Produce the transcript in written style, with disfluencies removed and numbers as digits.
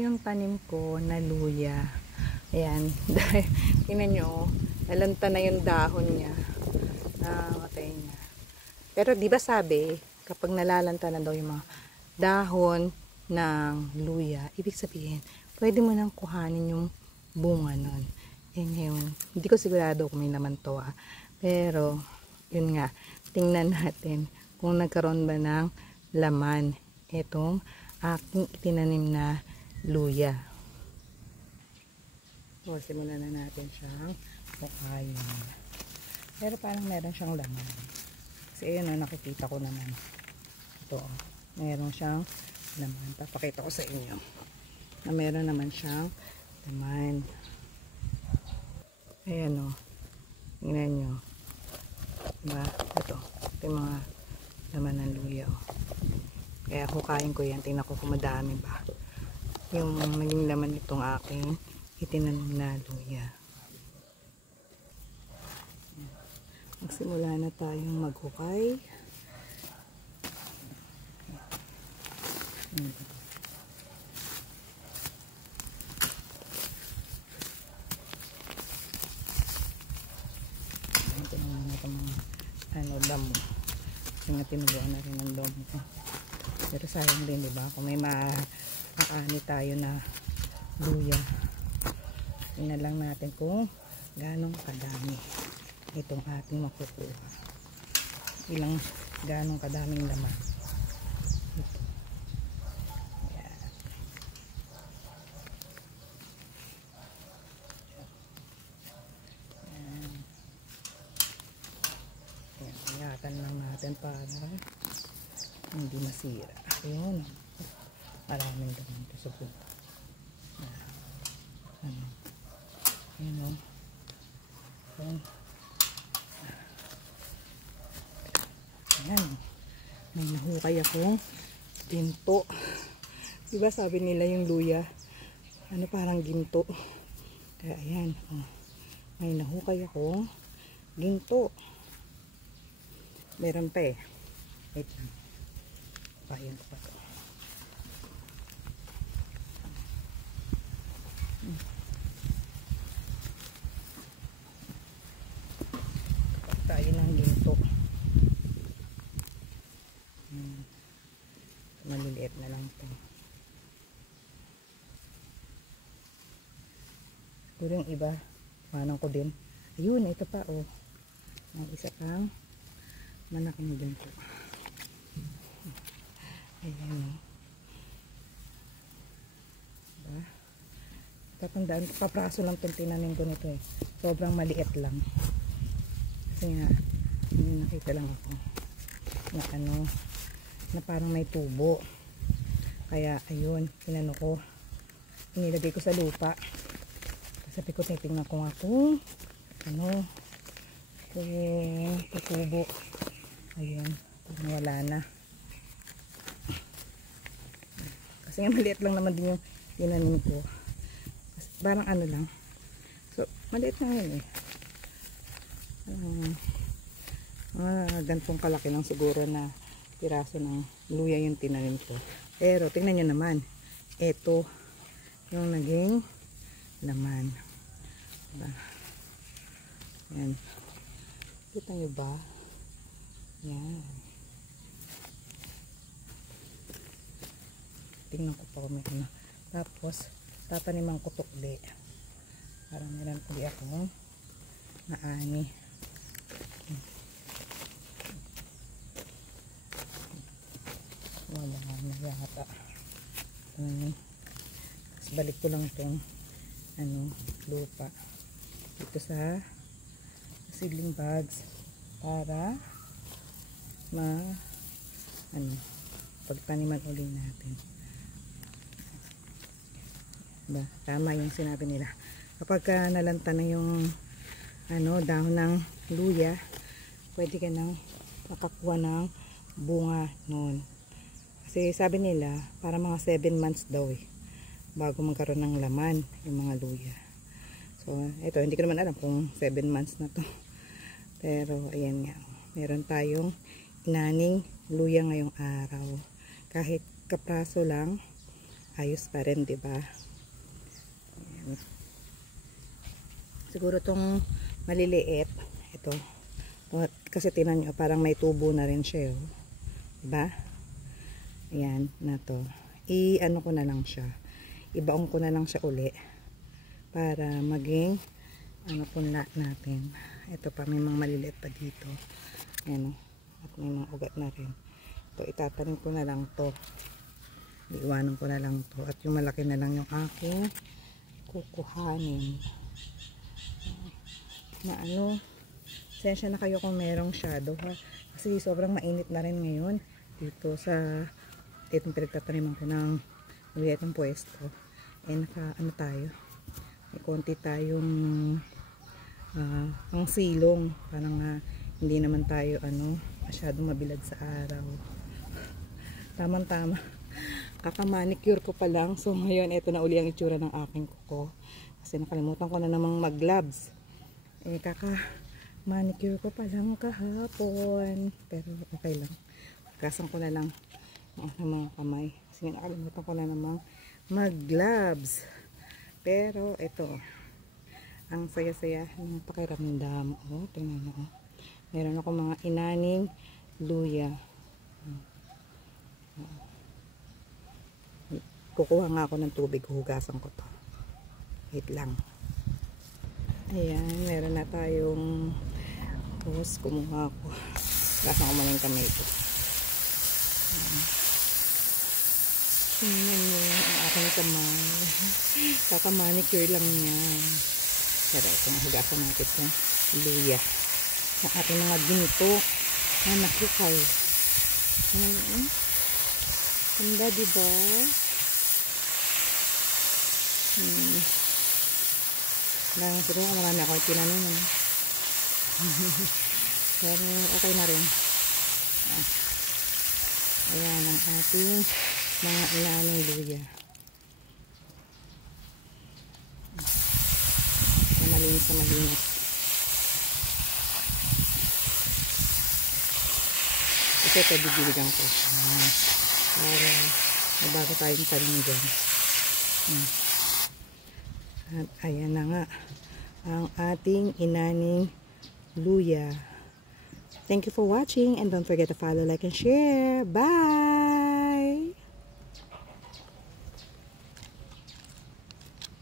Yung tanim ko na luya. Ayan. Tingnan nyo. Nalanta na yung dahon niya. Matay niya. Pero di ba sabi, kapag nalalanta na daw yung mga dahon ng luya, ibig sabihin, pwede mo nang kuhanin yung bunga nun. Ngayon, hindi ko sigurado kung may laman to Pero, yun nga, tingnan natin kung nagkaroon ba ng laman itong aking itinanim na luya. So, simulan na natin siyang bukayin. Pero parang meron siyang laman. Kasi yun, nakikita ko naman. Ito, meron siyang laman. Papakita ko sa inyo na meron naman siyang laman. Ayan o. Tingnan nyo. Diba? Ito yung mga laman ng luya. Kaya hukayin ko yan. Tingnan ko kung madami ba yung naging laman itong aking itinanim na luya. Magsimula na tayong maghukay. Tingnan natin mga damo. Kasi tinubuan na rin ng damo ko. Pero sayang din, diba? Kung may makaani tayo na luya. Tingnan lang natin kung ganong kadami itong ating makukuha. Ganong kadaming laman. Ito. Ayan. Ayan. Ayan. Iyatan lang natin para hindi masira. Ayun. Maraming laman ito sa buka. Ayan o. Ayan. May nahukay akong ginto. Diba sabi nila yung luya, parang ginto. Kaya ayan. May nahukay akong ginto. Meron pa eh. Wait lang. Ayan pa ito. Tayo ng ginto. Maliliit na lang ito. Pero yung iba, manang ko din. Ayun, ito pa oh. May isa pang malaking ginto. Ayan oh. Diba? Tatandaan, papraso lang itong tinanim ko nito eh. Sobrang maliit lang. Kasi nga, nakita lang ako na na parang may tubo. Kaya ayun, inilagay ko sa lupa. Sabi ko, titingnan ko nga kung tubo. Ayun, wala na. Kasi nga maliit lang naman din yung tinanim ko. Parang lang. So, maliit lang yun eh. Gantong kalaki lang siguro na piraso ng luya yung tinanim ko. Pero tingnan nyo naman, ito yung naging laman. Diba? Yan. Kita nyo ba? Yan. Tingnan ko pa kung may Tapos tataniman ko tukli para meron uli akong naani. Wala na yata. Tapos balik ko lang itong lupa dito sa seedling bags para pagtaniman uli natin. Diba? Tama yung sinabi nila. Kapag nalanta na yung dahon ng luya, pwede ka nang makakuha ng bunga nun. Kasi sabi nila, para mga 7 months daw bago magkaroon ng laman yung mga luya. So, ito, hindi ko naman alam kung 7 months na to. Pero, ayan nga. Meron tayong inaning luya ngayong araw. Kahit kapraso lang, ayos pa rin, di ba? Ayan. Siguro tong maliliit, ito. Kasi tinan nyo, parang may tubo na rin siya, oh. Diba? Ayan, na to. I-ano ko na lang siya. Ibaong ko na lang siya uli. Para maging, ano punla natin. Ito pa, may mga maliliit pa dito. Ayan, oh. At may mga ugat na rin. Ito, itatanim ko na lang to. Iiwanan ko na lang to. At yung malaki na lang yung aking kukuhanin. Na ano, sensya na kayo kung merong shadow, ha? Kasi sobrang mainit na rin ngayon dito sa itong pinagtataniman ko ng itong pwesto. Naka ano tayo, may konti tayong ang silong, parang hindi naman tayo masyadong mabilad sa araw. Tamang tama, kakamanicure ko pa lang. So ngayon ito na uli ang itsura ng aking kuko, kasi nakalimutan ko na namang mag gloves. Kaka-manicure ko pa lang kahapon. Pero okay lang. Gasan ko na lang ang mga kamay. Kasi nakalimutan ko na namang mag-gloves. Pero ito, ang saya-saya ng pakiramdam. Oh, tingnan mo. Meron ako mga inaning luya. Kukuha nga ako ng tubig. Hugasan ko to. Wait lang. Ayan, meron na tayong hose. Kumuha ako. Gasan ko muna yung kamay ko. Tingnan nyo ang aking kamay. Kaka-manicure lang yan. Pero ito, hugasan natin yung luya. Ang ating mga ginto na nakukay. Ganda, diba? Lang siguro marami ako tinanim. Pero okay na rin. Ayan ang ating mga inaning luya. Malinis na malinis. Kasi ito bibiligan ko. Para mabago tayong tanim dyan. At ayan na nga ang ating inaning luya. Thank you for watching and don't forget to follow, like, and share. Bye!